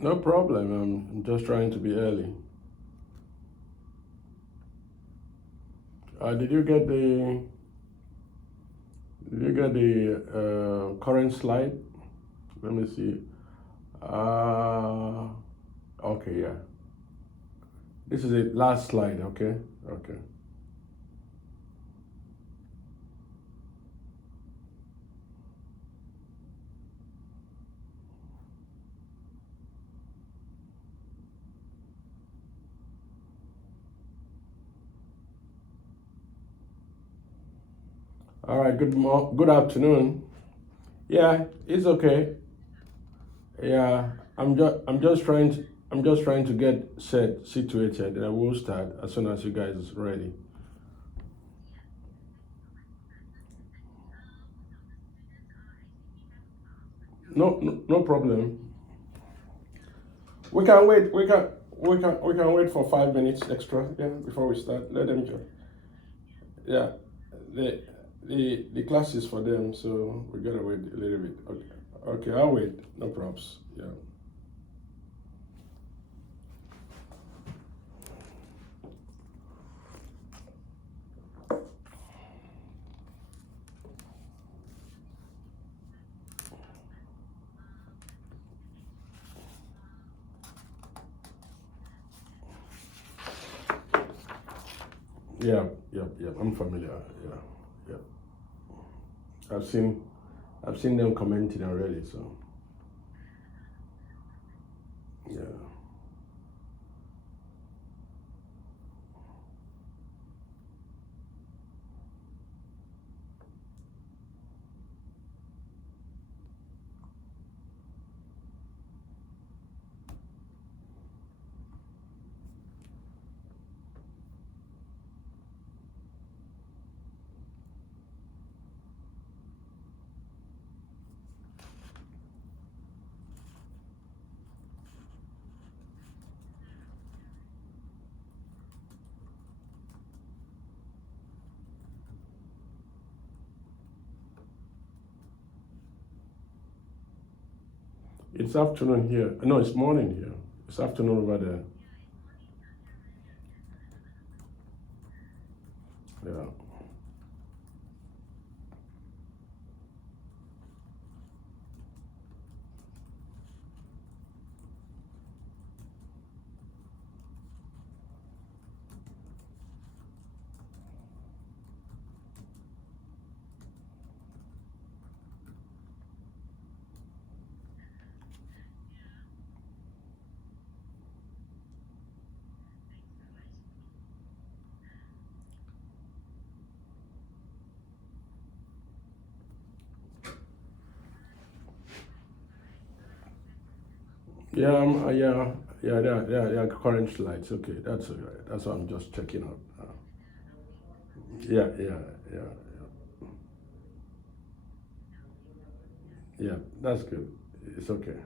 No problem. I'm just trying to be early. Did you get the current slide? Let me see. Uh, okay, yeah. This is the last slide. Okay, okay. All right. Good afternoon. Yeah, it's okay. Yeah, I'm just trying to get situated, and I will start as soon as you guys is ready. No problem. We can wait. We can wait for 5 minutes extra. Yeah, before we start. Let them join. Yeah, the the class is for them, so we gotta wait a little bit. Okay, okay, I'll wait. No props. Yeah. Yeah. I'm familiar. Yeah, yeah. I've seen I've seen them commenting already. So yeah. It's afternoon here. No, it's morning here. It's afternoon over there. Yeah. Yeah. Current slides. Okay, that's all right. That's what I'm just checking out. Yeah. Yeah, that's good. It's okay.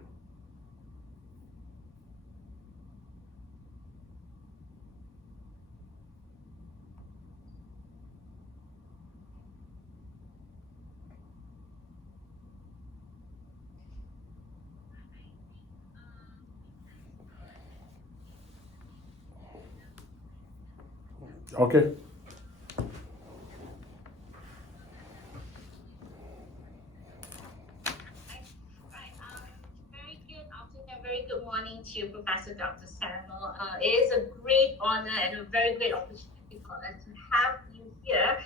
Okay. Right. Very good afternoon and very good morning to Professor Dr. Samuel. It is a great honor and a very great opportunity for us to have you here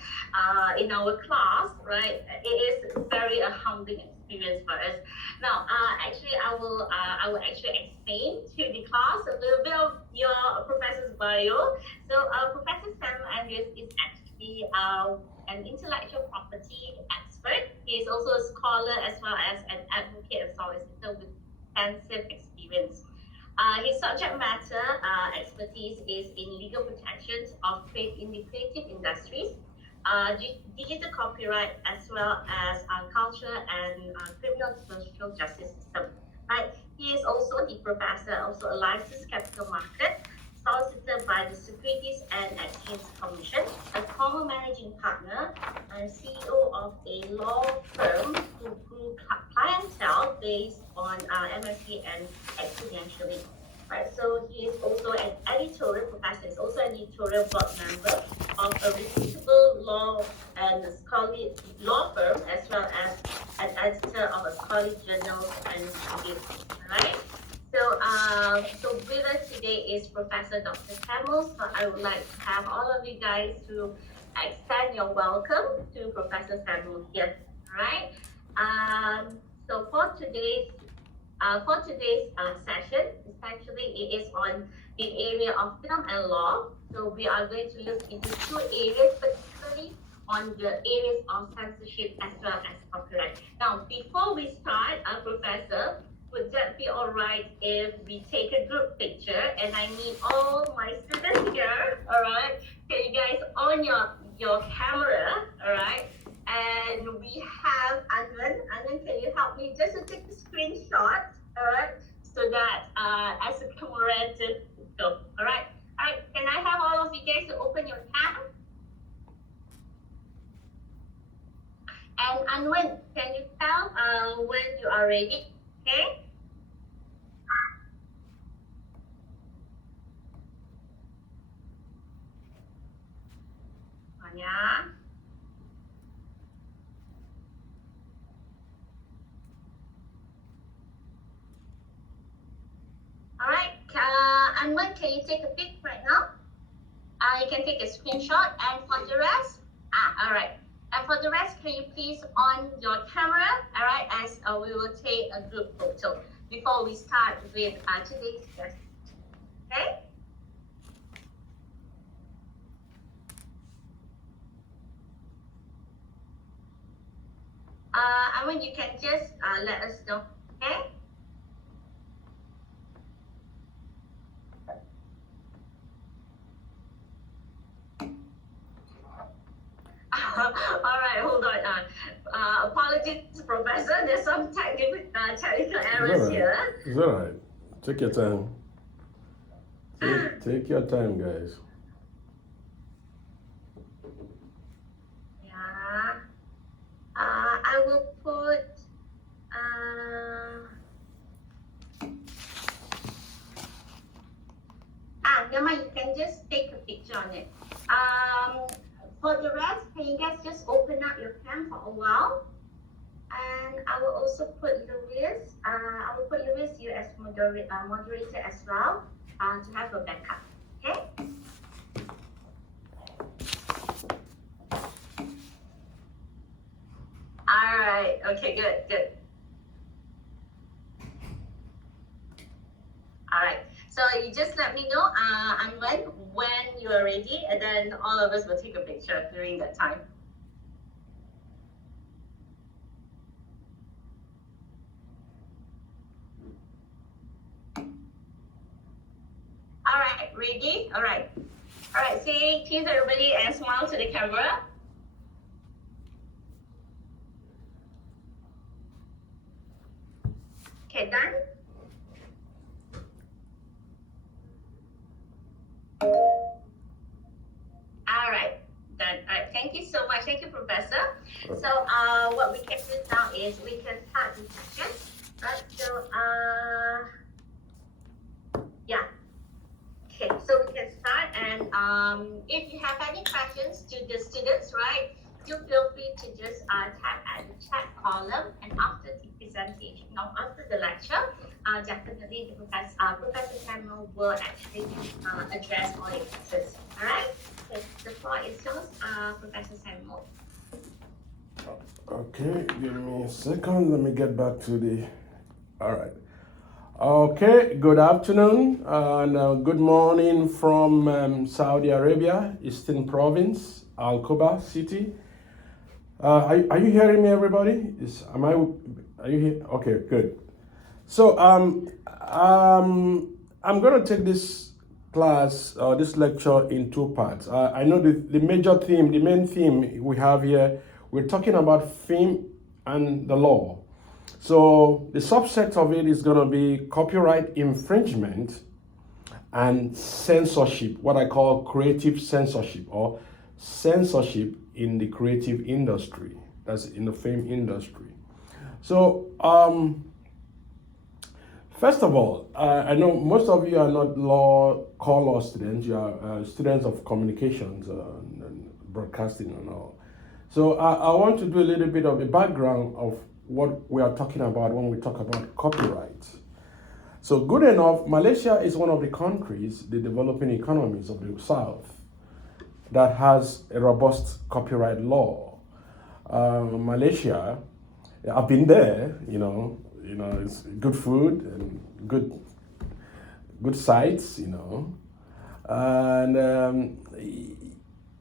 in our class, right? It is very a humbling experience for us. Now, I will actually explain to the class a little bit of your professor's bio. So, Professor Samuel Andrews is actually an intellectual property expert. He is also a scholar as well as an advocate and solicitor with extensive experience. His subject matter expertise is in legal protections of trade in the creative industries, digital copyright, as well as culture and criminal social justice system. Right. He is also the professor, also a licensed capital market solicitor by the Securities and Exchange Commission, a former managing partner and CEO of a law firm who grew clientele based on MSc and experientially. Right, so he is also an editorial professor, is also an editorial board member of a reputable law and scholarly law firm, as well as an editor of a scholarly journal and magazine. Right. So with us today is Professor Dr. Samuel. So I would like to have all of you guys to extend your welcome to Professor Samuel here. All right. So for today's session, essentially it is on the area of film and law. So we are going to look into two areas, particularly on the areas of censorship as well as copyright. Now, before we start, Professor, would that be all right if we take a group picture? And I need all my students here, all right? Can you guys on your camera, all right? And we have Anwen. Anwen, can you help me just to take a screenshot, all right? So that as a commemorative photo, all right? All right, can I have all of you guys to open your cam? And Anwen, can you tell when you are ready, okay? Anya. All right, Anwen, can you take a pic right now? You can take a screenshot, and for the rest, all right. And for the rest, can you please on your camera, all right, as we will take a group photo before we start with today's guest, okay? Anwen, you can just let us know, okay? All right, hold on. Apologies, Professor. There's some technical errors here. It's all right. Take your time. Take your time, guys. Yeah. I will put. Never mind. You can just take a picture on it. For the rest, can you guys just open up your cam for a while? And I will also put Louis. I will put Louis you as moderator as well to have a backup. Okay. All right. Okay. Good. All right. So you just let me know, Anwen, when you are ready, and then all of us will take a picture during that time. All right, ready? All right. All right, say cheese everybody and smile to the camera. Okay, done? All right, done. All right, thank you so much. Thank you, Professor. So what we can do now is we can start the session. Right, so yeah. Okay, so we can start, and if you have any questions to the students, right, do feel free to just tap at the chat column, and after the presentation, after the lecture, definitely the Professor Samuel will actually address all your questions. All right, so the floor is yours, Professor Samuel. Okay, give me a second. Let me get back to the. All right. Okay, good afternoon and good morning from Saudi Arabia, Eastern Province, Al Quba City. Are you hearing me, everybody? Are you here? Okay, good. So I'm going to take this class, this lecture in two parts. I know the main theme we have here, we're talking about film and the law. So the subset of it is going to be copyright infringement and censorship, what I call creative censorship or censorship in the creative industry, that's in the film industry. So First of all, I know most of you are not core law students. You are students of communications and broadcasting and all. So I want to do a little bit of a background of what we are talking about when we talk about copyright. So good enough, Malaysia is one of the countries, the developing economies of the South, that has a robust copyright law. Malaysia, I've been there, it's good food and good sights, and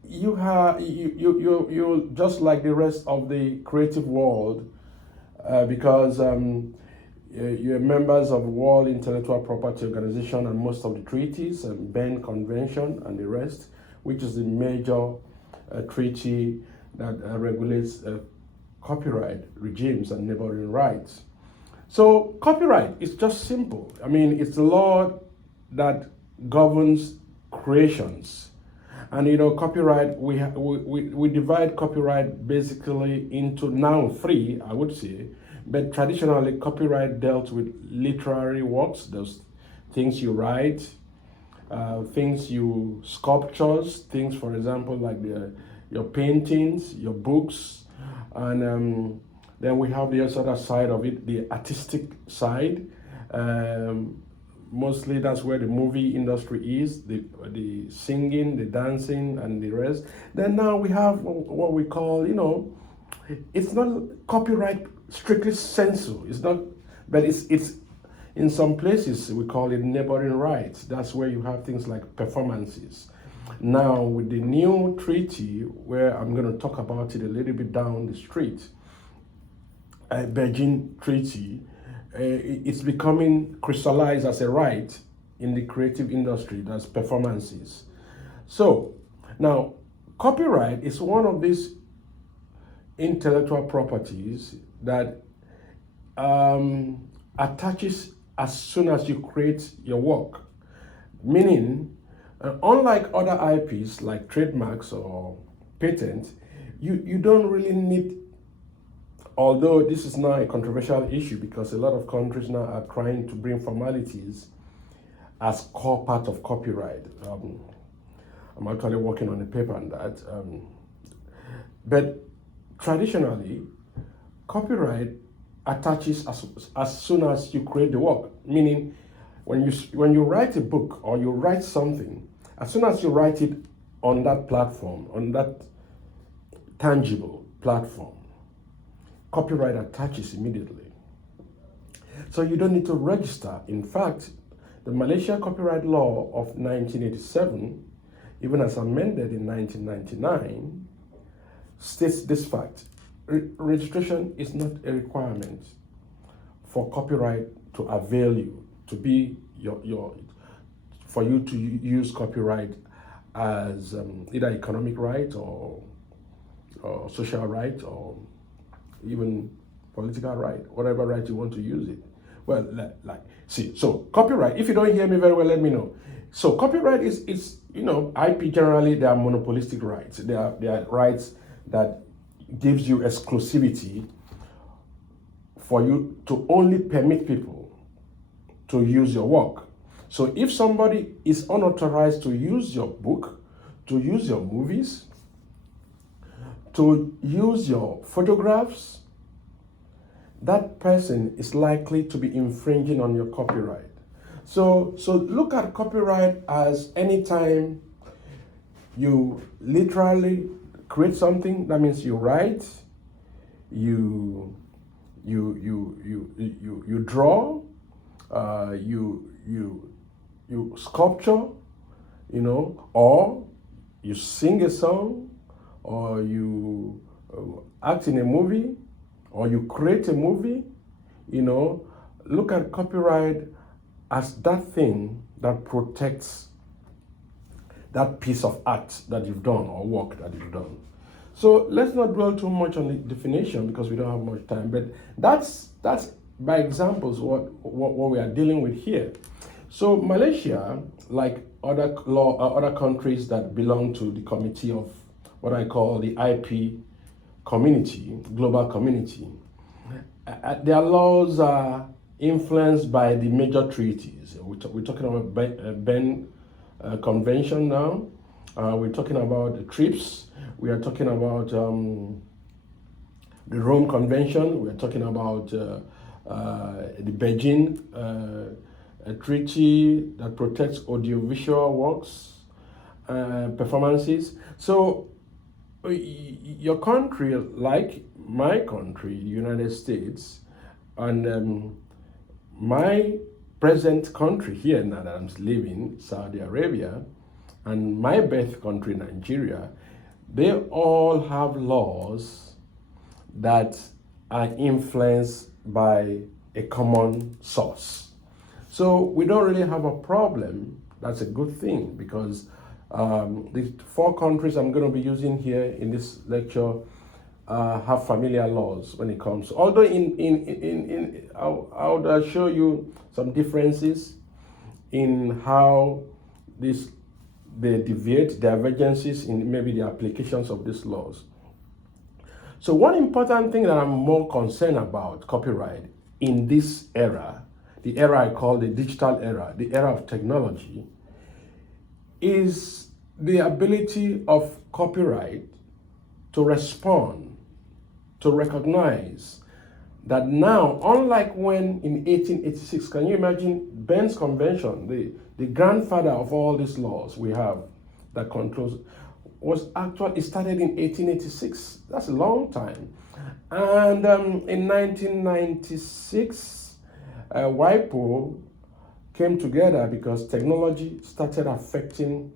you just like the rest of the creative world, because you're members of the World Intellectual Property Organization and most of the treaties, and Berne Convention and the rest, which is the major treaty that regulates copyright regimes and neighboring rights. So copyright is just simple. I mean, it's the law that governs creations. And copyright, we divide copyright basically into now three, I would say. But traditionally, copyright dealt with literary works, those things you write, things you sculptures, things, for example, like your paintings, your books, and then we have the other side of it, the artistic side. Mostly that's where the movie industry is, the singing, the dancing, and the rest. Then now we have what we call, it's not copyright strictly censor. It's not, but it's in some places we call it neighboring rights. That's where you have things like performances. Now with the new treaty, where I'm going to talk about it a little bit down the street, Beijing Treaty, it's becoming crystallized as a right in the creative industry, that's performances. So now copyright is one of these intellectual properties that attaches as soon as you create your work, meaning unlike other IPs like trademarks or patents, you don't really need, although this is now a controversial issue because a lot of countries now are trying to bring formalities as core part of copyright. I'm actually working on a paper on that. But traditionally, copyright attaches as soon as you create the work, meaning when you write a book or you write something, as soon as you write it on that platform, on that tangible platform, copyright attaches immediately. So you don't need to register. In fact, the Malaysia Copyright Law of 1987, even as amended in 1999, states this fact. Registration is not a requirement for copyright to avail you, to be for you to use copyright as either economic right or social right or even political right, whatever right you want to use it. Well, so copyright, if you don't hear me very well, let me know. So copyright is IP generally, they are monopolistic rights. They are rights that gives you exclusivity for you to only permit people to use your work. So if somebody is unauthorized to use your book, to use your movies, to use your photographs, that person is likely to be infringing on your copyright. So look at copyright as any time you literally create something. That means you write, you draw, you sculpture, or you sing a song, or you act in a movie, or you create a movie. Look at copyright as that thing that protects that piece of art that you've done or work that you've done. So let's not dwell too much on the definition because we don't have much time, but that's by examples what we are dealing with here. So Malaysia, like other countries that belong to the committee of what I call the IP community, global community, their laws are influenced by the major treaties. We're talking about Berne Convention now. We're talking about the TRIPS. We are talking about the Rome Convention. We are talking about the Beijing a treaty that protects audiovisual works, performances. So your country, like my country, United States, and my present country here now that I'm living, Saudi Arabia, and my birth country, Nigeria, they all have laws that are influenced by a common source. So we don't really have a problem. That's a good thing, because the 4 countries I'm going to be using here in this lecture have familiar laws when it comes. Although I'll show you some differences in how they deviate, divergences in maybe the applications of these laws. So one important thing that I'm more concerned about copyright in this era, the era I call the digital era, the era of technology, is the ability of copyright to respond, to recognize that now, unlike when in 1886, can you imagine Berne's Convention, the grandfather of all these laws we have that controls, was actually, it started in 1886. That's a long time. And in 1996, WIPO came together because technology started affecting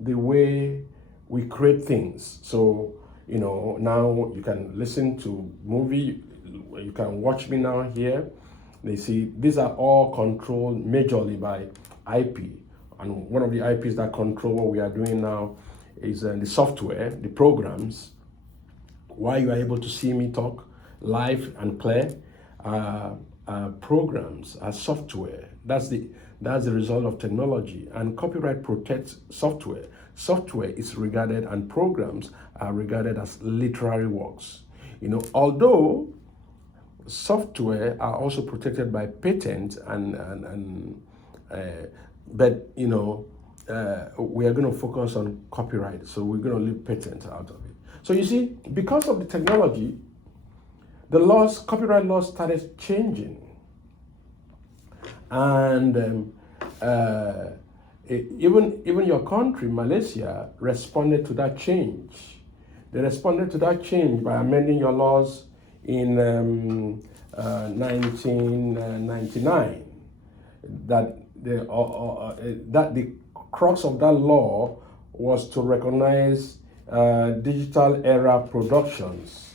the way we create things. So, you know, now you can listen to movie, you can watch me now here. They see these are all controlled majorly by IP. And one of the IPs that control what we are doing now is the software, the programs. Why you are able to see me talk live and play programs are software. That's the result of technology, and copyright protects software. Software is regarded, and programs are regarded as literary works. You know, although software are also protected by patent but you know, we are going to focus on copyright, so we're going to leave patent out of it. So you see, because of the technology, the laws, copyright laws, started changing, and even your country, Malaysia, responded to that change. They responded to that change by amending your laws in 1999. That the crux of that law was to recognize digital era productions.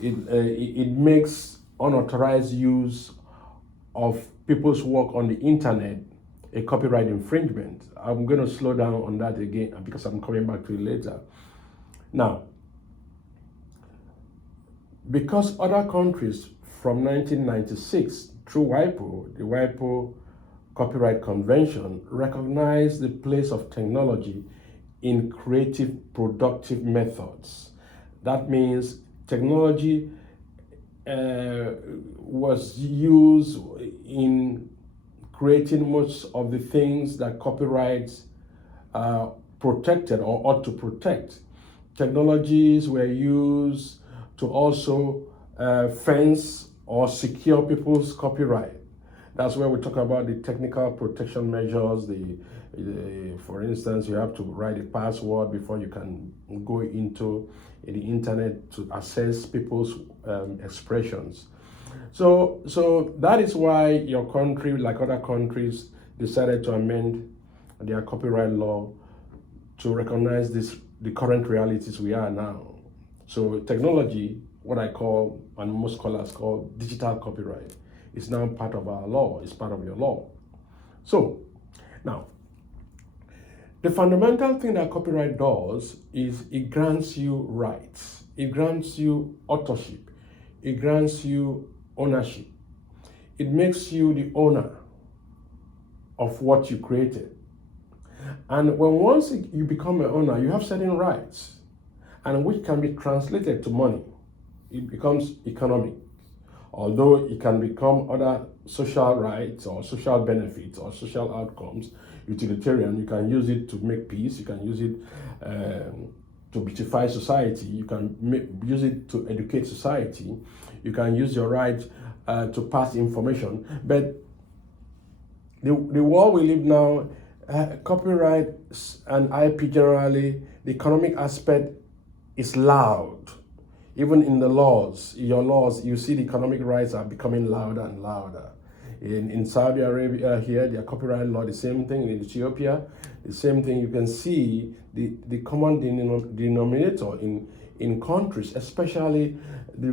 It makes unauthorized use of people's work on the internet a copyright infringement. I'm going to slow down on that again because I'm coming back to it later. Now, because other countries from 1996 through WIPO, the WIPO Copyright Convention, recognized the place of technology in creative, productive methods. That means technology was used in creating most of the things that copyrights protected or ought to protect. Technologies were used to also fence or secure people's copyright. That's where we talk about the technical protection measures. For instance, you have to write a password before you can go into the internet to access people's expressions. So that is why your country, like other countries, decided to amend their copyright law to recognize the current realities we are now. So technology, what I call, and most scholars call, digital copyright, is now part of our law, it's part of your law. So, now, the fundamental thing that copyright does is it grants you rights, it grants you authorship, it grants you ownership. It makes you the owner of what you created. And once you become an owner, you have certain rights, and which can be translated to money. It becomes economic. although it can become other social rights or social benefits or social outcomes, utilitarian. You can use it to make peace, you can use it to beautify society, you can use it to educate society, you can use your right to pass information. But the world we live now, copyright and IP generally, the economic aspect is loud. Even in the laws, your laws, you see the economic rights are becoming louder and louder. In Saudi Arabia here, their copyright law, the same thing. In Ethiopia, the same thing. You can see the common denominator in countries, especially the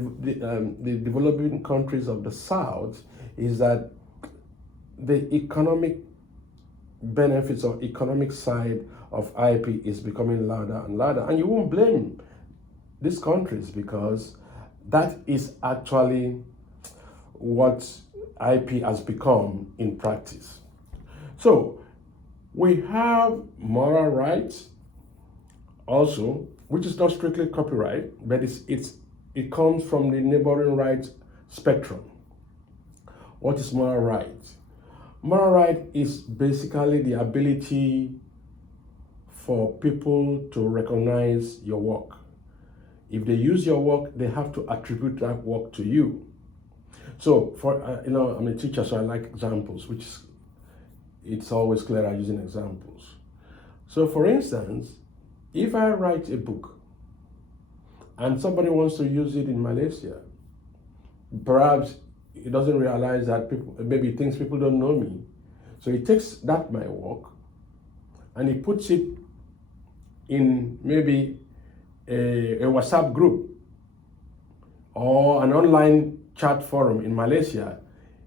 developing countries of the South, is that the economic benefits or economic side of IP is becoming louder and louder. And you won't blame these countries, because that is actually what IP has become in practice. So we have moral rights also, which is not strictly copyright, but it comes from the neighboring rights spectrum. What is moral right? Moral right is basically the ability for people to recognize your work. If they use your work, they have to attribute that work to you. So, for I'm a teacher, so I like examples, which it's always clearer using examples. So, for instance, if I write a book and somebody wants to use it in Malaysia, perhaps he doesn't realize that maybe he thinks people don't know me. So he takes my work, and he puts it in maybe a WhatsApp group or an online chat forum in Malaysia.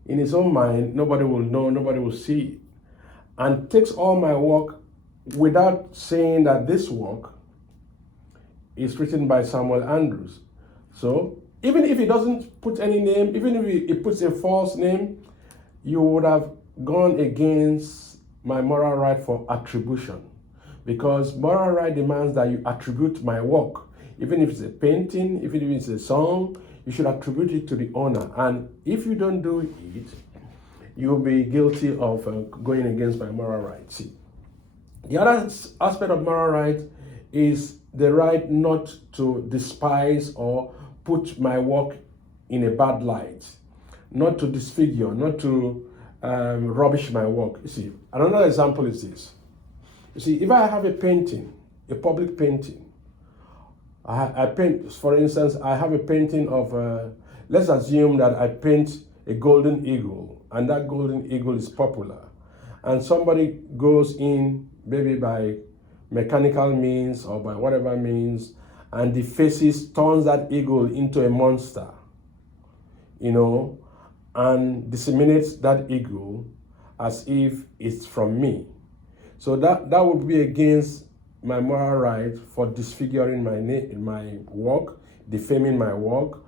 In his own mind, nobody will know, nobody will see it, and takes all my work without saying that this work is written by Samuel Andrews. So even if he doesn't put any name, even if he puts a false name, you would have gone against my moral right for attribution. Because moral right demands that you attribute my work. Even if it's a painting, even if it's a song, you should attribute it to the owner. And if you don't do it, you'll be guilty of going against my moral right. See, the other aspect of moral right is the right not to despise or put my work in a bad light, not to disfigure, not to rubbish my work. You see, another example is this. You see, if I have a painting, a public painting, I paint, for instance, I have a painting of, let's assume that I paint a golden eagle, and that golden eagle is popular, and somebody goes in, maybe by mechanical means or by whatever means, and defaces, turns that eagle into a monster, and disseminates that eagle as if it's from me. So that would be against my moral right for disfiguring my work, defaming my work,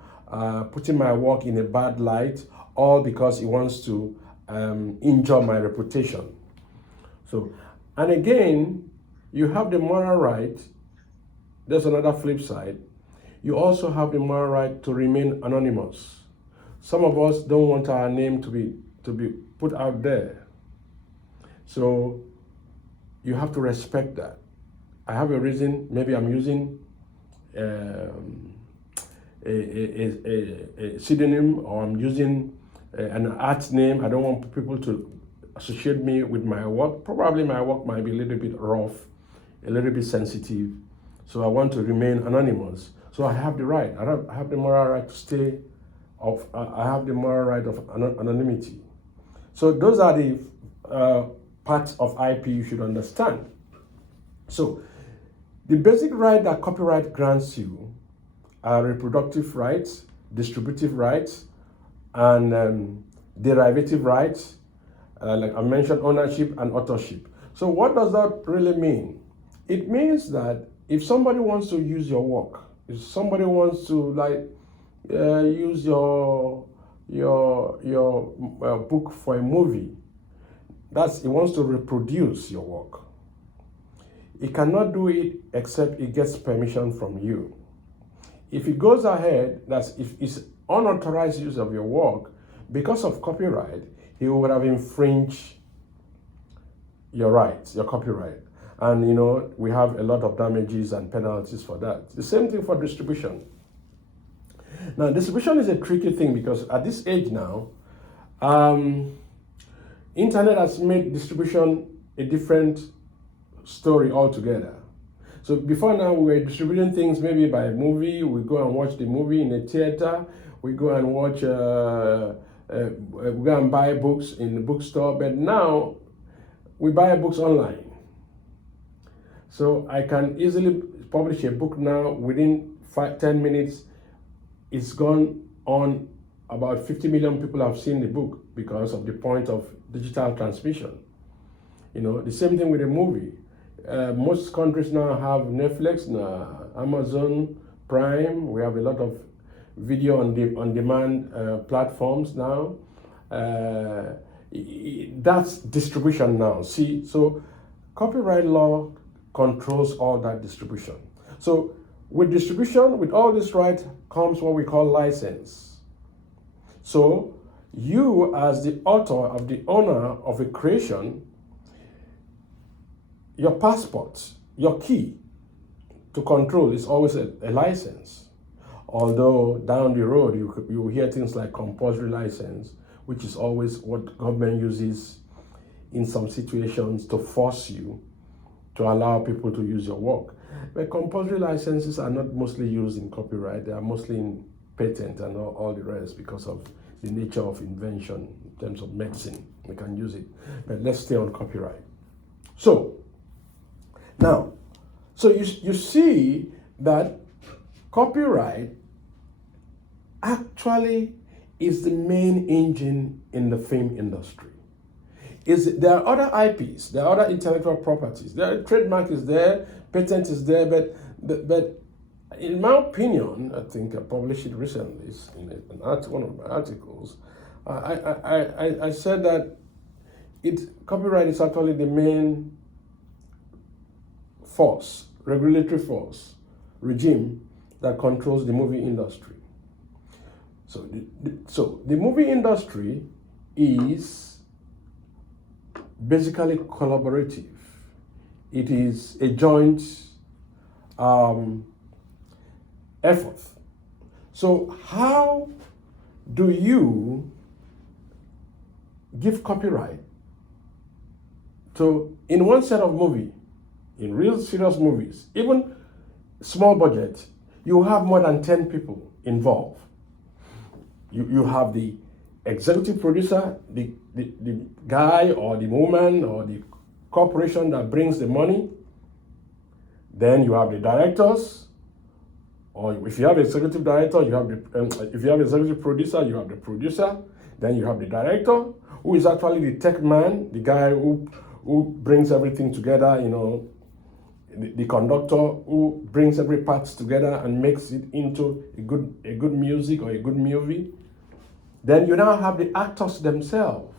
putting my work in a bad light, all because he wants to injure my reputation. So, and again, you have the moral right. There's another flip side. You also have the moral right to remain anonymous. Some of us don't want our name to be put out there. So you have to respect that. I have a reason. Maybe I'm using a pseudonym, or I'm using an art name. I don't want people to associate me with my work. Probably my work might be a little bit rough, a little bit sensitive. So I want to remain anonymous. So I have the right. I have the moral right to stay off. I have the moral right of anonymity. So those are the parts of IP you should understand. So the basic right that copyright grants you are reproductive rights, distributive rights, and derivative rights, like I mentioned, ownership and authorship. So what does that really mean? It means that if somebody wants to use your work, if somebody wants to use your book for a movie, he wants to reproduce your work. He cannot do it except he gets permission from you. If he goes ahead, if unauthorized use of your work, because of copyright, he would have infringed your rights, your copyright. And we have a lot of damages and penalties for that. The same thing for distribution. Now, distribution is a tricky thing because at this age now, internet has made distribution a different story altogether. So before now, we were distributing things maybe by movie. We go and watch the movie in a theater. We go and watch, we go and buy books in the bookstore. But now, we buy books online. So I can easily publish a book now within 10 minutes. It's gone on. About 50 million people have seen the book because of the point of digital transmission. The same thing with a movie. Most countries now have Netflix, now Amazon Prime. We have a lot of video on demand platforms now. That's distribution now. See, so copyright law controls all that distribution. So with distribution, with all this right, comes what we call license. So you, as the author of the owner of a creation, your passport, your key to control is always a license. Although down the road you will hear things like compulsory license, which is always what government uses in some situations to force you to allow people to use your work. But compulsory licenses are not mostly used in copyright. They are mostly in patent and all the rest because of the nature of invention in terms of medicine. We can use it. But let's stay on copyright. So, now, so you see that copyright actually is the main engine in the film industry. There are other IPs, there are other intellectual properties, trademark is there, patent is there, but in my opinion, I think I published it recently in one of my articles. I said that copyright is actually the main force, regulatory force, regime that controls the movie industry. So the movie industry is basically collaborative. It is a joint effort. So how do you give copyright in one set of movie, in real serious movies, even small budget, you have more than 10 people involved. You have the executive producer, the guy or the woman or the corporation that brings the money. Then you have the directors, or if you have executive director, you have if you have executive producer, you have the producer. Then you have the director, who is actually the tech man, the guy who brings everything together. The conductor who brings every part together and makes it into a good music or a good movie. Then you now have the actors themselves,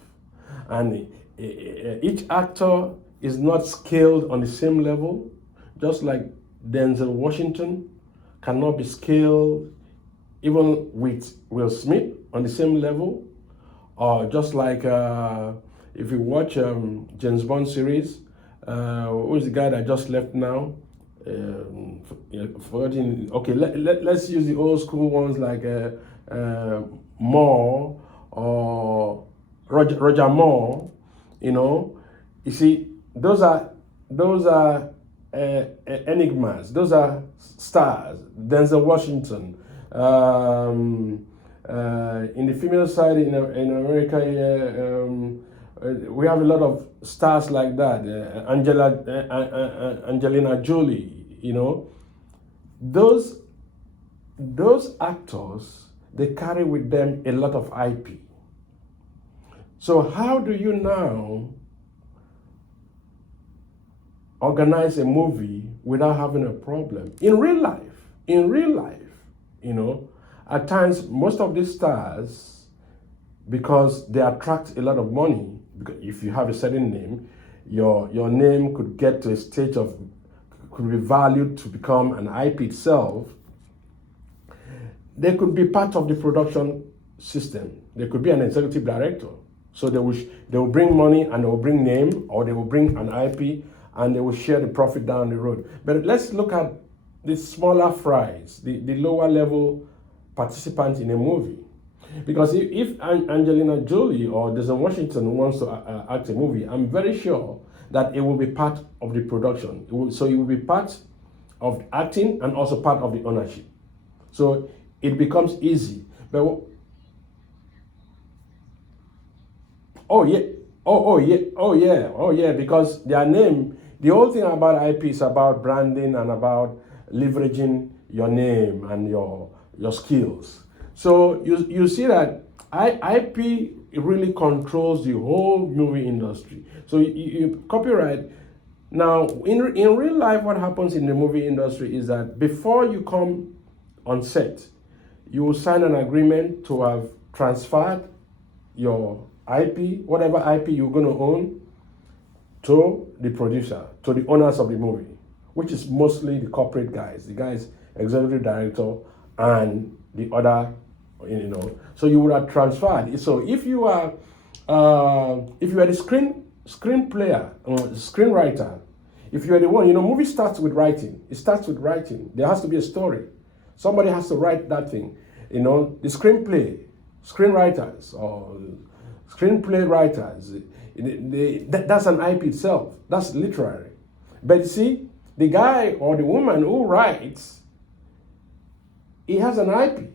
and each actor is not scaled on the same level, just like Denzel Washington cannot be scaled even with Will Smith on the same level, or just like if you watch James Bond series, who is the guy that just left now? Forgetting. Okay, let's use the old school ones like Moore or Roger Moore. You see, those are enigmas. Those are stars. Denzel Washington. In the female side in America, we have a lot of stars like that. Angelina Jolie. Those actors, they carry with them a lot of IP. So how do you now organize a movie without having a problem? In real life, at times, most of these stars, because they attract a lot of money, because if you have a certain name, your name could get to a stage could be valued to become an IP itself. they could be part of the production system. They could be an executive director. So they will bring money and they will bring name, or they will bring an IP and they will share the profit down the road. But let's look at the smaller fries, the lower level participants in a movie. Because if Angelina Jolie or Denzel Washington wants to act a movie, I'm very sure that it will be part of the production. So it will be part of acting and also part of the ownership. So it becomes easy. But yeah, because their name, the whole thing about IP is about branding and about leveraging your name and your skills. So you see that IP really controls the whole movie industry. So you copyright. Now, in real life, what happens in the movie industry is that before you come on set, you will sign an agreement to have transferred your IP, whatever IP you're going to own, to the producer, to the owners of the movie, which is mostly the corporate guys, the guys, executive director, and the other, So you would have transferred. So if you are the screenplayer, screenwriter, if you are the one, movie starts with writing. It starts with writing. There has to be a story. Somebody has to write that thing. The screenplay, screenwriters or screenplay writers, that's an IP itself. That's literary. But you see, the guy or the woman who writes, he has an IP.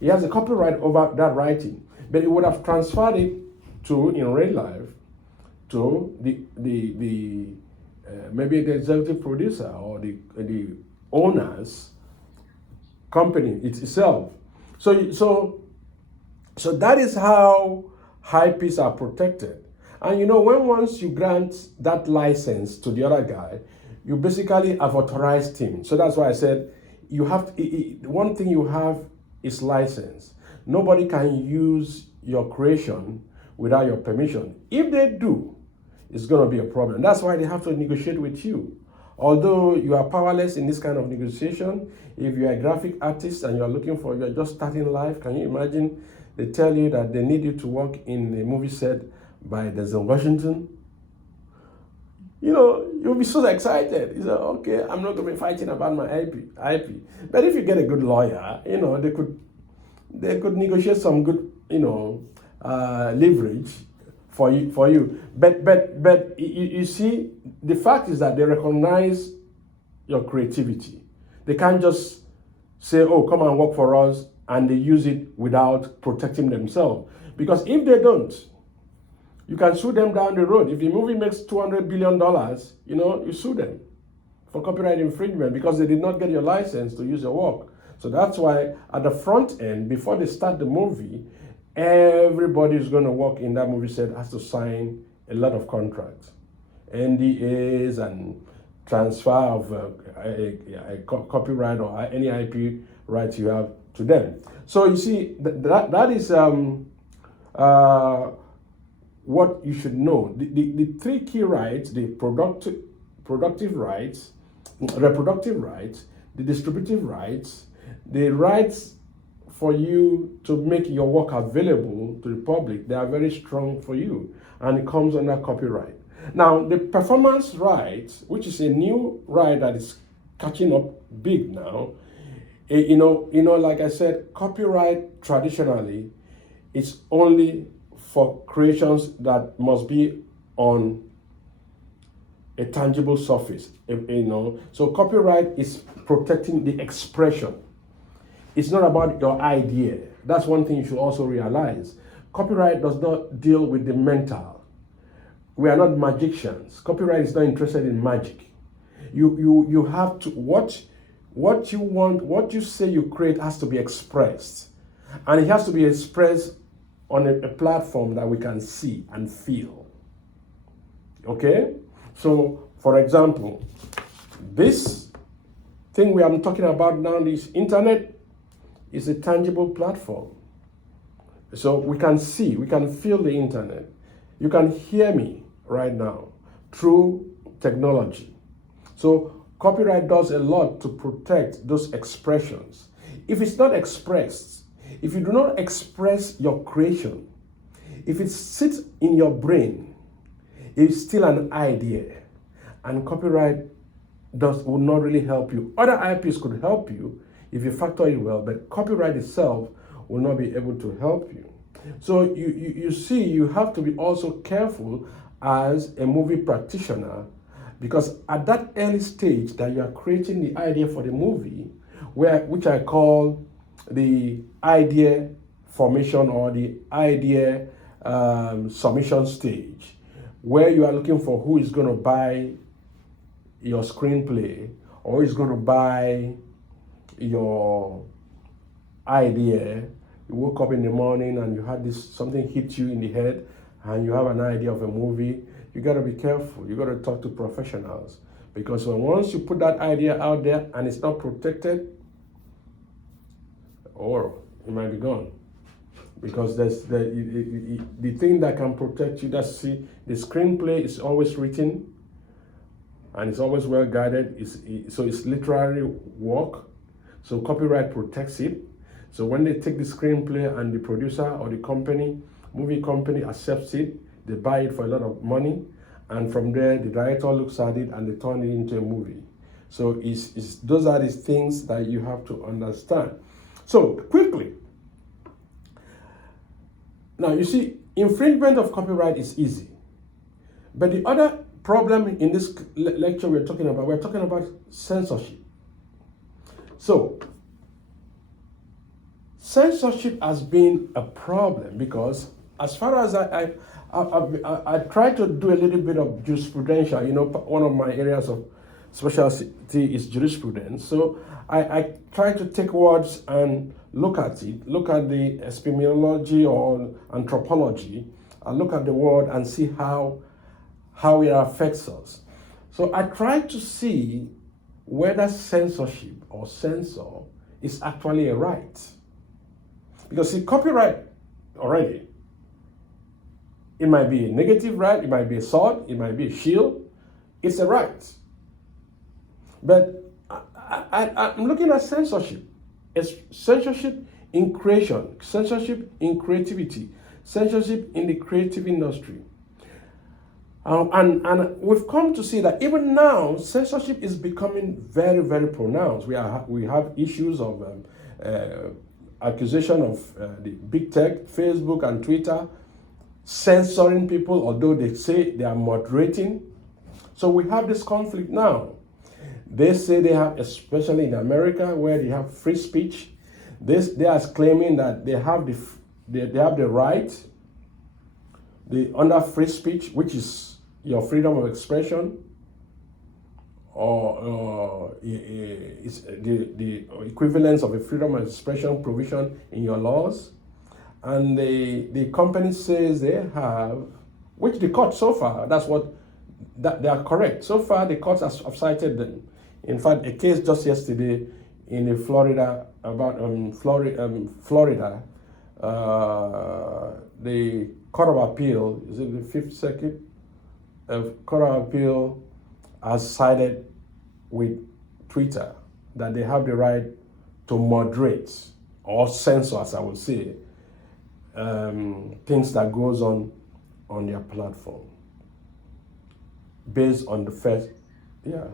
He has a copyright over that writing. But he would have transferred it to, in real life, to maybe the executive producer or the owner's company itself. So that is how IPs are protected. And once you grant that license to the other guy, you basically have authorized him. So that's why I said you have one thing you have is license. Nobody can use your creation without your permission. If they do, it's going to be a problem. That's why they have to negotiate with you. Although you are powerless in this kind of negotiation, if you are a graphic artist and you're just starting life, can you imagine they tell you that they need you to work in a movie set by Denzel Washington? You'll be so excited. You say, okay, I'm not going to be fighting about my IP. But if you get a good lawyer, they could negotiate some good, leverage for you. But you see, the fact is that they recognize your creativity. They can't just say, oh, come and work for us, and they use it without protecting themselves. Because if they don't, you can sue them down the road. If the movie makes $200 billion, you sue them for copyright infringement because they did not get your license to use your work. So that's why at the front end, before they start the movie, everybody who's going to work in that movie set has to sign a lot of contracts, NDAs and transfer of a copyright or any IP rights you have to them. So you see, that is what you should know. The three key rights: the productive rights, reproductive rights, the distributive rights, the rights for you to make your work available to the public. They are very strong for you, and it comes under copyright. Now, the performance rights, which is a new right that is catching up big now, like I said, copyright traditionally is only for creations that must be on a tangible surface, So copyright is protecting the expression. It's not about your idea. That's one thing you should also realize. Copyright does not deal with the mental. We are not magicians. Copyright is not interested in magic. You have to, what you want, what you say you create has to be expressed. And it has to be expressed on a platform that we can see and feel. Okay? So, for example, this thing we are talking about now, this internet, is a tangible platform. So we can see, we can feel the internet. You can hear me right now through technology. So copyright does a lot to protect those expressions. if it's not expressed, if you do not express your creation, if it sits in your brain, it's still an idea, and copyright will not really help you. Other IPs could help you if you factor it well, but copyright itself will not be able to help you. So you see, you have to be also careful as a movie practitioner, because at that early stage that you are creating the idea for the movie, which I call the idea formation or the idea submission stage, where you are looking for who is going to buy your screenplay or is going to buy your idea. You woke up in the morning and you had something hit you in the head and you have an idea of a movie. You got to be careful. You got to talk to professionals, because once you put that idea out there and it's not protected, or it might be gone. Because there's the thing that can protect you, that's the screenplay is always written and it's always well guided. So it's literary work. So copyright protects it. So when they take the screenplay and the producer or the movie company accepts it, they buy it for a lot of money, and from there the director looks at it and they turn it into a movie. So those are the things that you have to understand. So quickly, now you see, infringement of copyright is easy, but the other problem in this lecture we're talking about censorship. So censorship has been a problem because, as far as I try to do a little bit of jurisprudential, one of my areas of specialty is jurisprudence. So I try to take words and look at the epistemology or anthropology, and look at the word and see how it affects us. So I try to see whether censorship or censor is actually a right. Because see, copyright already, it might be a negative right, it might be a sword, it might be a shield, it's a right. But I'm looking at censorship. It's censorship in creation, censorship in creativity, censorship in the creative industry. And we've come to see that even now, censorship is becoming very, very pronounced. We have issues of accusation of the big tech, Facebook and Twitter, censoring people, although they say they are moderating. So we have this conflict now. They say they have, especially in America, where they have free speech. They are claiming that they have the right, under free speech, which is your freedom of expression, or is the equivalence of a freedom of expression provision in your laws. And the company says they have, which the court so far, that they are correct. So far, the courts have cited them. In fact, a case just yesterday in Florida about Florida, the Court of Appeal, is it the Fifth Circuit? Court of Appeal has sided with Twitter that they have the right to moderate or censor, as I would say, things that goes on their platform based on the first, yeah.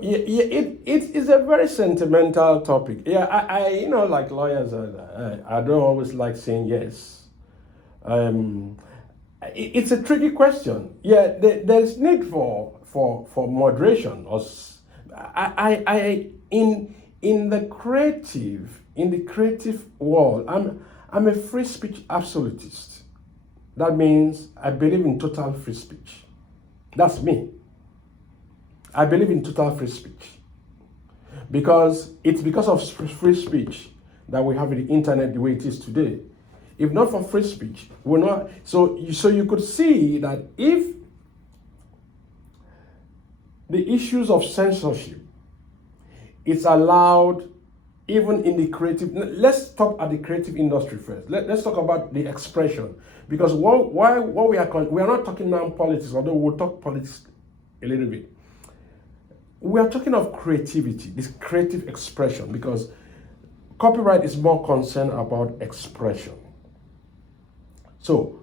Yeah, it is a very sentimental topic. Yeah, I like lawyers, I don't always like saying yes. It's a tricky question. Yeah, there's need for moderation. Or in the creative world, I'm a free speech absolutist. That means I believe in total free speech. That's me. I believe in total free speech, because it's because of free speech that we have the internet the way it is today. If not for free speech, we're not. So you could see that if the issues of censorship, it's allowed even in the creative. Let's talk at the creative industry first. Let's talk about the expression, because what we are not talking now politics, although we'll talk politics a little bit. We are talking of creativity, this creative expression, because copyright is more concerned about expression. So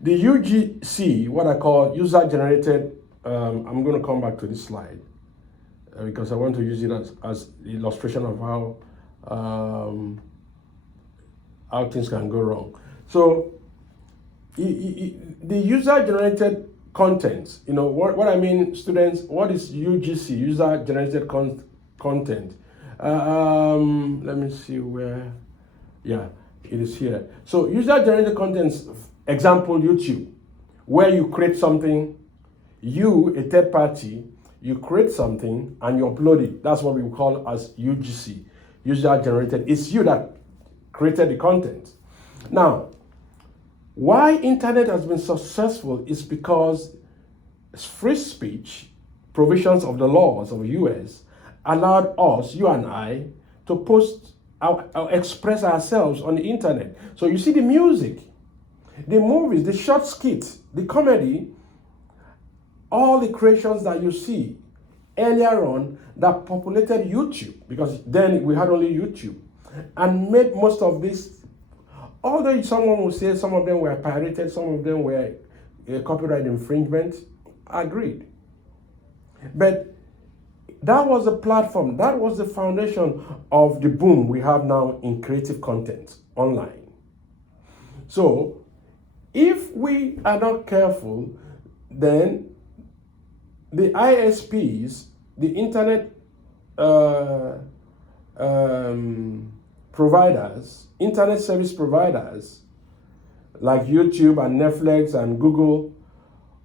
the UGC, what I call user-generated, I'm going to come back to this slide because I want to use it as illustration of how things can go wrong. So the user-generated content, what I mean, students, what is UGC, user-generated content? Let me see where, yeah, it is here. So user-generated content, example, YouTube, where you create something, a third party, you create something and you upload it. That's what we call as UGC, user-generated. It's you that created the content. Now, why internet has been successful is because free speech provisions of the laws of the US allowed us, you and I, to post, express ourselves on the internet. So you see the music, the movies, the short skits, the comedy, all the creations that you see earlier on that populated YouTube, because then we had only YouTube, and made most of this. Although someone will say some of them were pirated, some of them were copyright infringement, agreed. But that was the platform, that was the foundation of the boom we have now in creative content online. So if we are not careful, then the ISPs, the internet providers, internet service providers like YouTube and Netflix and Google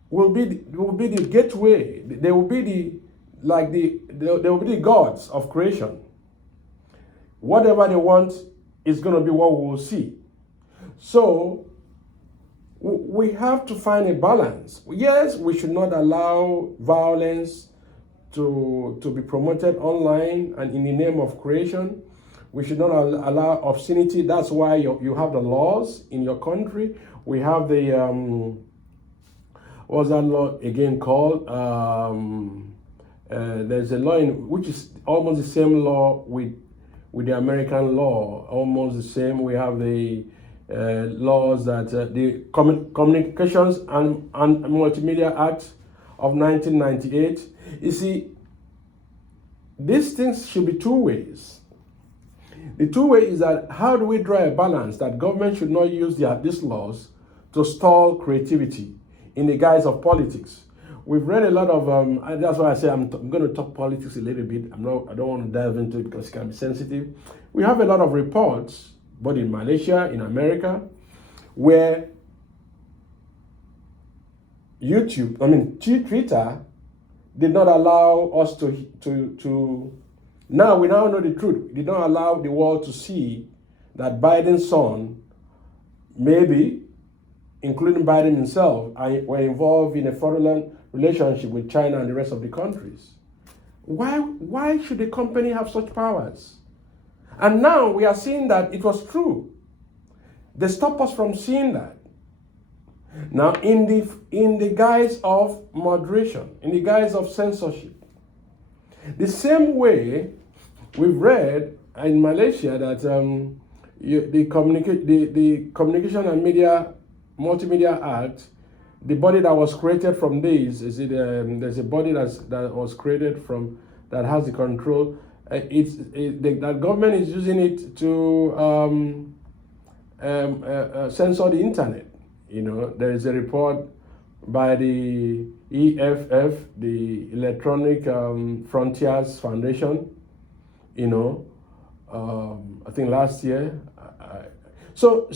will be the gateway. They will be the gods of creation. Whatever they want is going to be what we will see. So we have to find a balance. Yes, we should not allow violence to be promoted online and in the name of creation. We should not allow obscenity. That's why you have the laws in your country. We have the, what's that law again called? There's a law which is almost the same law with the American law, almost the same. We have the laws that the Communications and Multimedia Act of 1998. You see, these things should be two ways. The two way is that how do we draw a balance that government should not use these laws to stall creativity in the guise of politics. We've read a lot of, that's why I say I'm going to talk politics a little bit. I don't want to dive into it because it can be sensitive. We have a lot of reports, both in Malaysia, in America, where Twitter did not allow us now we now know the truth. Did not allow the world to see that Biden's son, maybe, including Biden himself, were involved in a fraudulent relationship with China and the rest of the countries. Why should the company have such powers? And now we are seeing that it was true. They stopped us from seeing that. Now, in the guise of moderation, in the guise of censorship, the same way we've read in Malaysia that the Communication and Multimedia Act, the body that was created from this, there's a body that was created from that has the control. That government is using it to censor the internet. There is a report by the EFF, the Electronic Frontiers Foundation, I think last year. So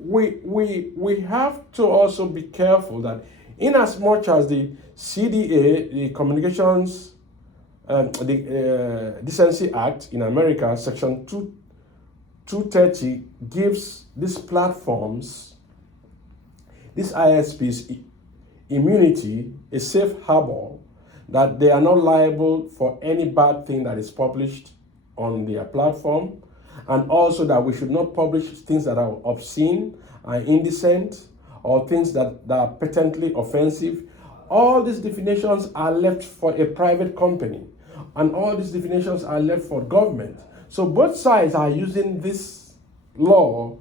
we have to also be careful that in as much as the CDA, the Communications Decency Act in America, Section 230 gives these platforms, these ISPs, immunity, a safe harbor that they are not liable for any bad thing that is published on their platform, and also that we should not publish things that are obscene and indecent or things that are patently offensive. All these definitions are left for a private company, and all these definitions are left for government. So both sides are using this law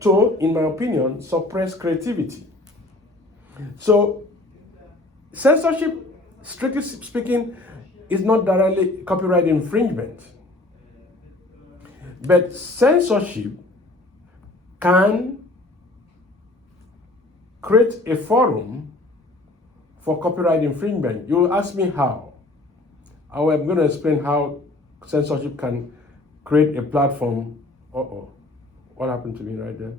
to, in my opinion, suppress creativity. So censorship, strictly speaking, is not directly copyright infringement. But censorship can create a forum for copyright infringement. You will ask me how. I'm going to explain how censorship can create a platform. Uh-oh. What happened to me right there?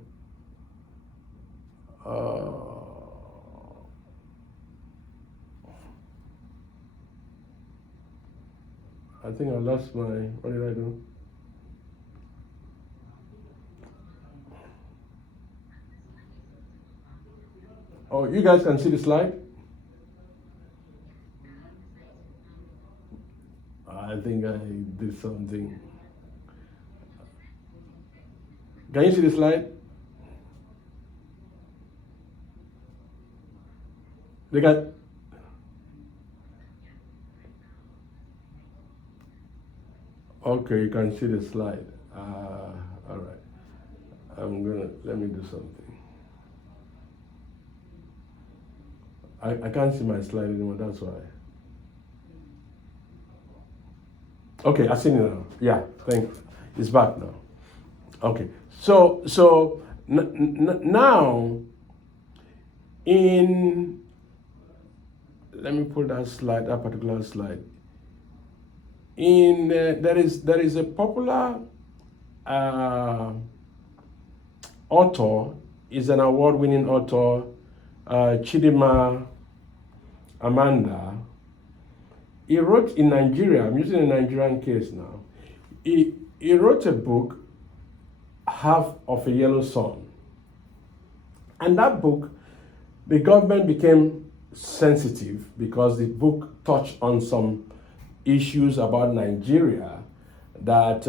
I think I lost my, what did I do? Oh, you guys can see the slide? I think I did something. Can you see the slide? They got. Okay, you can see the slide. All right. Let me do something. I can't see my slide anymore, that's why. Okay, I see it now. Yeah, it's back now. Okay, so now let me pull that particular slide. There is a popular author, is an award-winning author, Chidinma Amanda. He wrote in Nigeria. I'm using a Nigerian case now. He wrote a book, Half of a Yellow Sun. And that book, the government became sensitive because the book touched on some issues about Nigeria that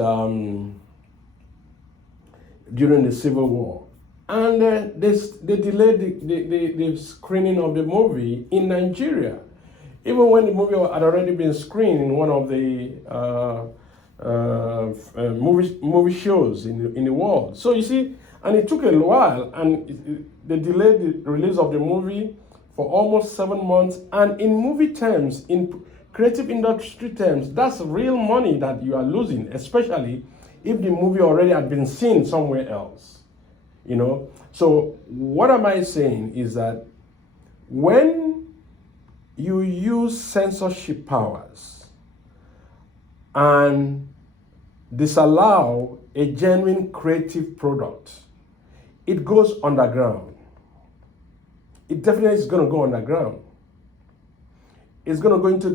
during the Civil War. And they delayed the screening of the movie in Nigeria. Even when the movie had already been screened in one of the movie shows in the world. So you see, and it took a while, and they delayed the release of the movie for almost 7 months. And in movie terms, in creative industry terms, that's real money that you are losing, especially if the movie already had been seen somewhere else. You know, so what am I saying is that when you use censorship powers and disallow a genuine creative product, it goes underground. It definitely is going to go underground. It's going to go into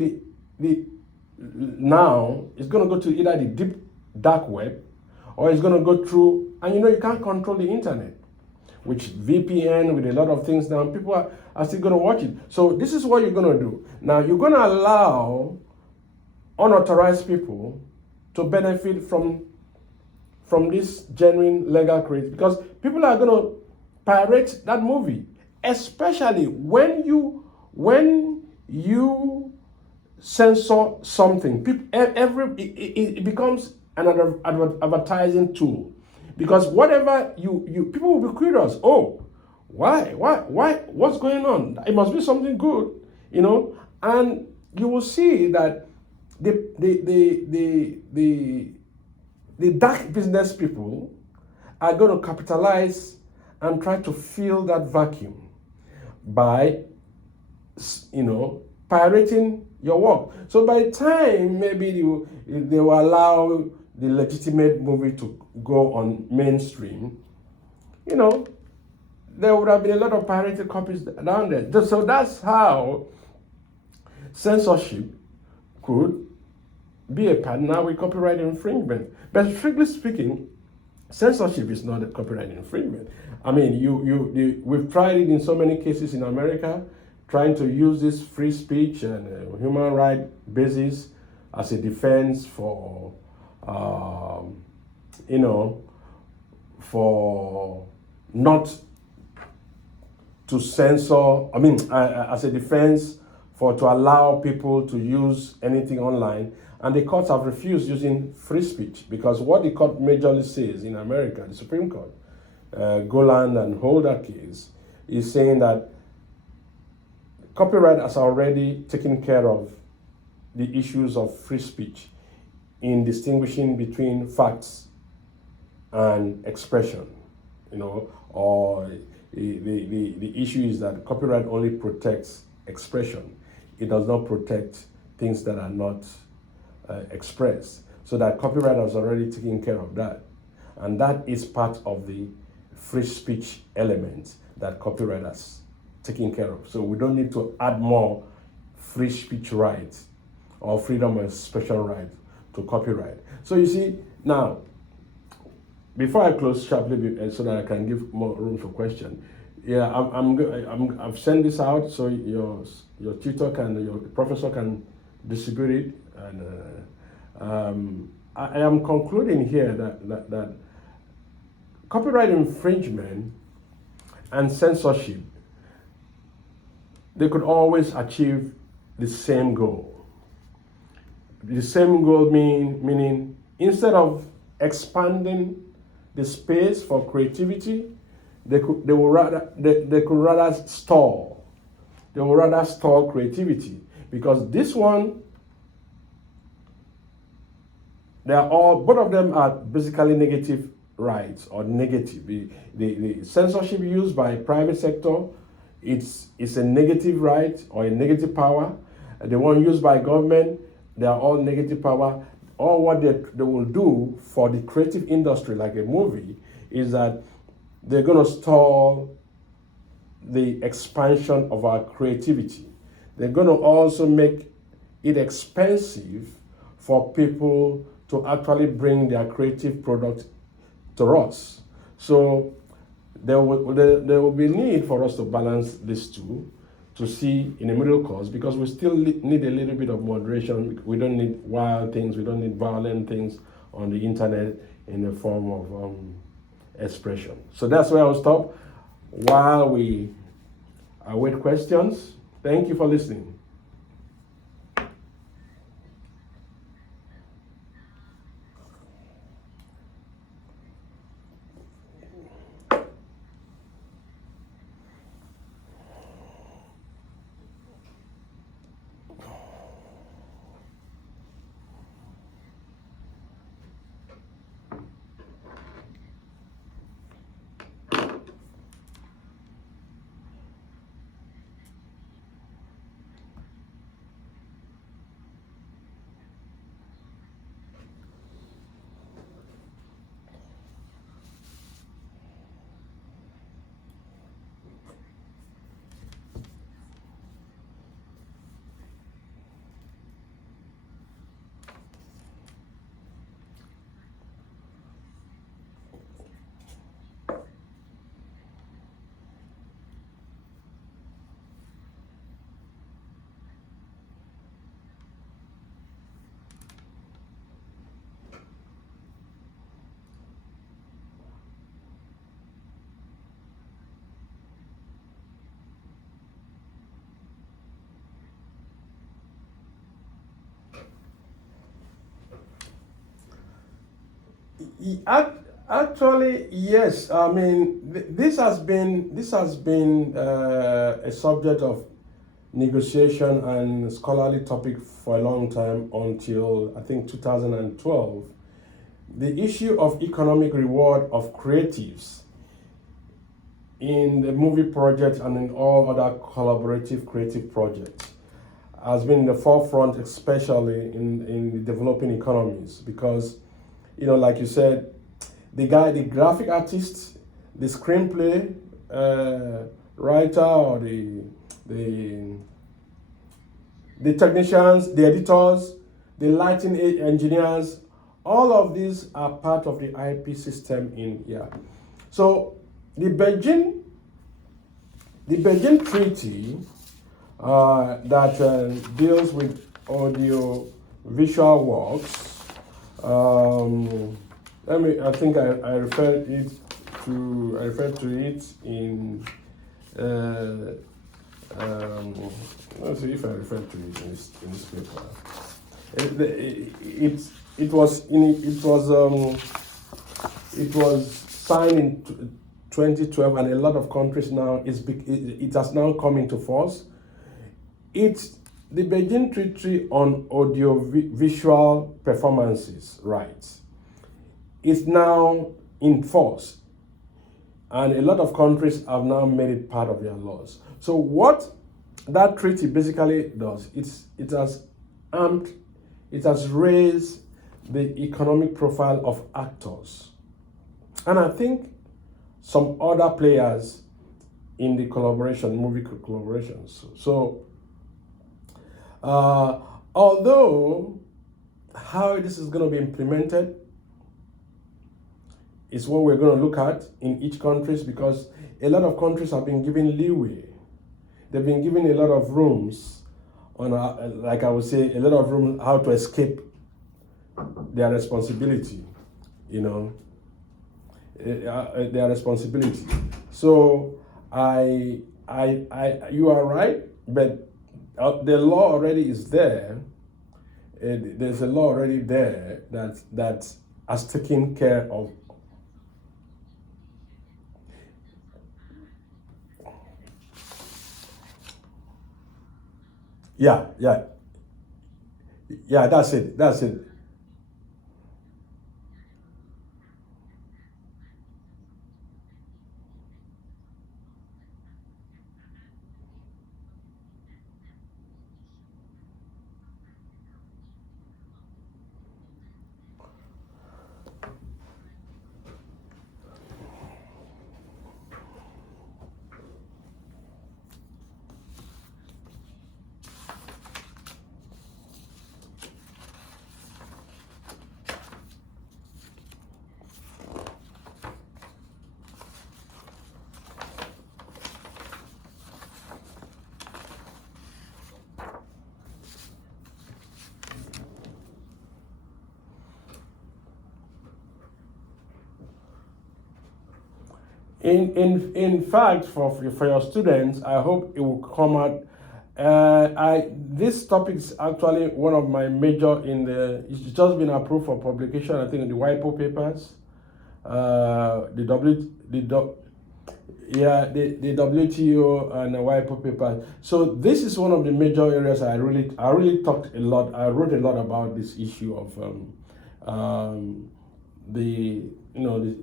it's going to go to either the deep dark web, or it's going to go through, and you can't control the internet, which VPN, with a lot of things now, people are still going to watch it. So this is what you're going to do. Now you're going to allow unauthorized people to benefit from this genuine legal creative, because people are going to pirate that movie, especially when you censor something. It becomes an advertising tool, because whatever you people will be curious. Oh, why? What's going on? It must be something good, and you will see that the dark business people are going to capitalize and try to fill that vacuum by pirating your work. So by the time maybe they will allow the legitimate movie to go on mainstream, there would have been a lot of pirated copies down there. So that's how censorship could be a partner with copyright infringement. But strictly speaking, censorship is not a copyright infringement. I mean, we've tried it in so many cases in America. trying to use this free speech and human right basis as a defense for, for not to censor, as a defense to allow people to use anything online. And the courts have refused using free speech, because what the court majorly says in America, the Supreme Court, Goland and Holder case, is saying that copyright has already taken care of the issues of free speech in distinguishing between facts and expression, or the issue is that copyright only protects expression. It does not protect things that are not expressed. So that copyright has already taken care of that. And that is part of the free speech element that copyright has taken care of. So we don't need to add more free speech rights or freedom of expression right to copyright. So you see, now, before I close sharply, so that I can give more room for question, I've sent this out so your tutor your professor can distribute it, and I am concluding here that copyright infringement and censorship, they could always achieve the same goal. The same goal meaning instead of expanding the space for creativity, they could rather stall. They would rather stall creativity, because this one, both of them are basically negative rights or negative. The censorship used by private sector, it's a negative right or a negative power. The one used by government, they are all negative power. All what they will do for the creative industry, like a movie, is that they're going to stall the expansion of our creativity. They're going to also make it expensive for people to actually bring their creative product to us. So there will be need for us to balance these two, to see in a middle course, because we still need a little bit of moderation. We don't need wild things, we don't need violent things on the internet in the form of expression. So that's where I'll stop while we await questions. Thank you for listening. Actually, yes. I mean, this has been a subject of negotiation and scholarly topic for a long time, until I think 2012. The issue of economic reward of creatives in the movie project and in all other collaborative creative projects has been in the forefront, especially in the developing economies, because, like you said, the graphic artist, the screenplay writer, or the technicians, the editors, the lighting engineers, all of these are part of the IP system in here. So the Beijing Treaty that deals with audio visual works. I think I referred to it in. Let's see if I referred to it in this paper. It was signed in 2012, and a lot of countries now it has now come into force. It's the Beijing Treaty on Audiovisual Performances rights is now in force, and a lot of countries have now made it part of their laws. So what that treaty basically does, it has raised the economic profile of actors, and I think some other players in the movie collaborations. So, although how this is going to be implemented is what we're going to look at in each country, because a lot of countries have been given leeway. They've been given a lot of rooms on, like I would say, a lot of room how to escape their responsibility, their responsibility. So you are right, but the law already is there. There's a law already there that has taken care of. Yeah, that's it. In fact, for your students, I hope it will come out. This topic is actually one of my major it's just been approved for publication, I think, in the WIPO papers. The WTO and the WIPO papers. So this is one of the major areas I really talked a lot. I wrote a lot about this issue of the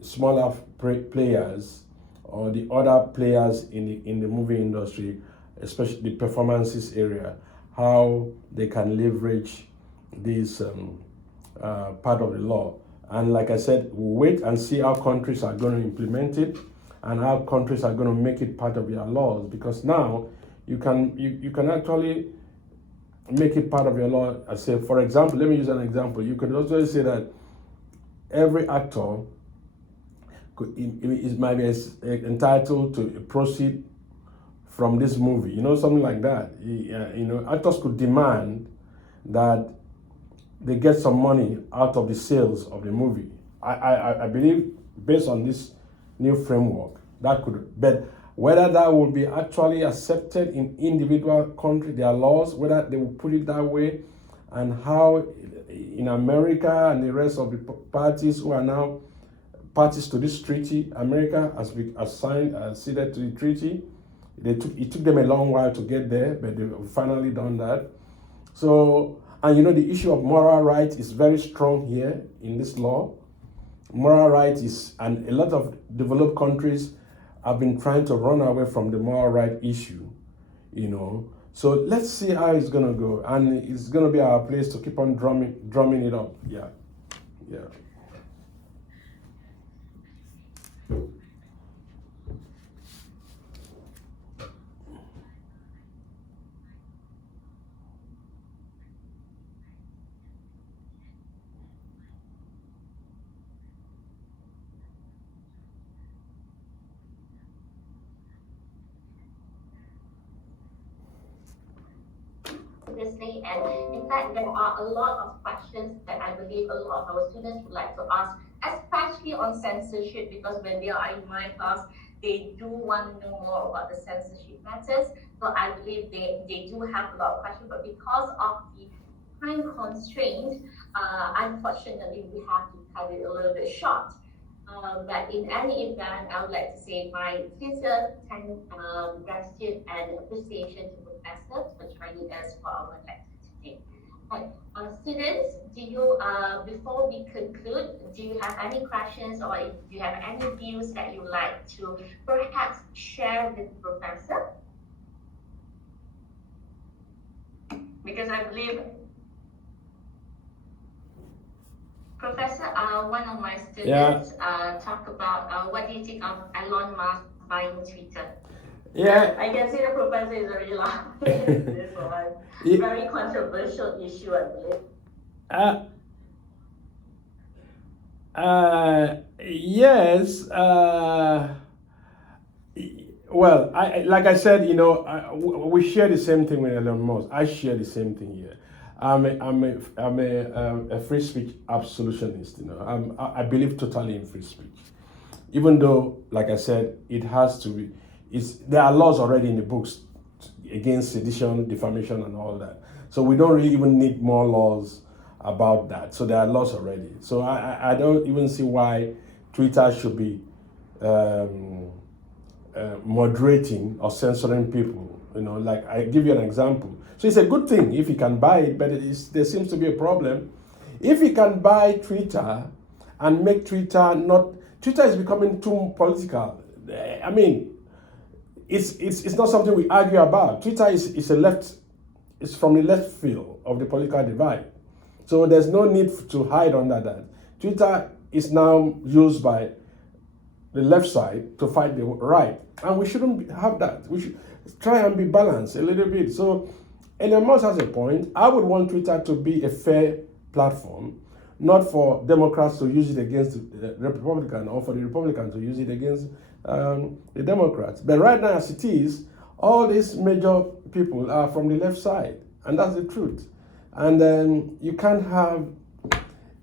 smaller players or the other players in the movie industry, especially the performances area, how they can leverage this part of the law. And like I said, we'll wait and see how countries are going to implement it and how countries are going to make it part of their laws, because now you can actually make it part of your law. I say, for example, let me use an example. You could also say that every actor might be entitled to proceed from this movie, something like that. Actors could demand that they get some money out of the sales of the movie. I believe, based on this new framework, that could, but whether that will be actually accepted in individual country, their laws, whether they will put it that way, and how in America and the rest of the parties who are now parties to this treaty, America has signed and ceded to the treaty. It took them a long while to get there, but they've finally done that. So, and the issue of moral rights is very strong here in this law. Moral rights is, and a lot of developed countries have been trying to run away from the moral right issue, So let's see how it's gonna go, and it's gonna be our place to keep on drumming it up. Yeah. previously. And in fact, there are a lot of questions that I believe a lot of our students would like to ask, especially on censorship, because when they are in my class, they do want to know more about the censorship matters. So I believe they do have a lot of questions, but because of the time constraint, unfortunately, we have to cut it a little bit short. But in any event, I would like to say my sincere gratitude and appreciation to Professor for joining us for our lecture today. Right. Students, do you, before we conclude, do you have any questions or do you have any views that you would like to perhaps share with Professor? Because I believe Professor, one of my students talk about what do you think of Elon Musk buying Twitter? Yeah. I can see the professor is already laughing at this one. Very controversial issue, I believe. Yes. Well, like I said, we share the same thing with Elon Musk. I share the same thing here. I'm a free speech absolutionist. I believe totally in free speech, even though, like I said, it has to be. There are laws already in the books against sedition, defamation, and all that. So we don't really even need more laws about that. So there are laws already. So I don't even see why Twitter should be moderating or censoring people. Like I give you an example. So it's a good thing if you can buy it, but there seems to be a problem. If you can buy Twitter and make Twitter Twitter is becoming too political. I mean, it's not something we argue about. Twitter is from the left field of the political divide. So there's no need to hide under that. Twitter is now used by the left side to fight the right. And we shouldn't have that. We should try and be balanced a little bit. So Elon Musk has a point. I would want Twitter to be a fair platform, not for Democrats to use it against the Republicans or for the Republicans to use it against the Democrats. But right now, as it is, all these major people are from the left side, and that's the truth. And you can't have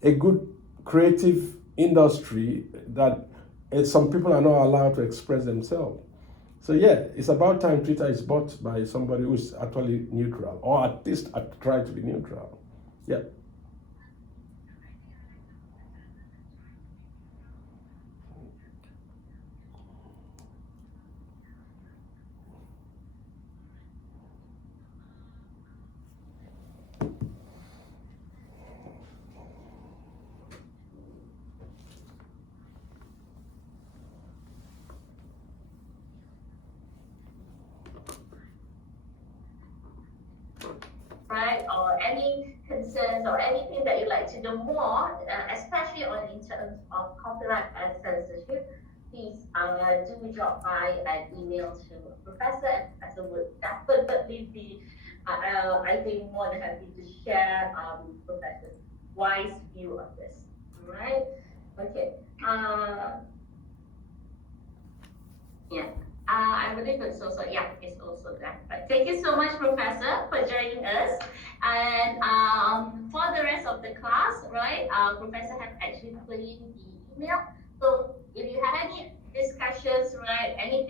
a good creative industry that some people are not allowed to express themselves. So yeah, it's about time Twitter is bought by somebody who is actually neutral, or at least try to be neutral. Yeah. Right, or any concerns or anything that you'd like to know more, especially in terms of copyright and censorship, please do drop by an email to Professor, and Professor would definitely be, I think, more than happy to share Professor's wise view of this. All right, okay. Yeah. I believe it's also, it's also that. But thank you so much, Professor, for joining us. And for the rest of the class, right, Professor has actually put in the email. So if you have any discussions, right, any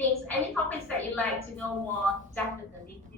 topics that you'd like to know more, definitely please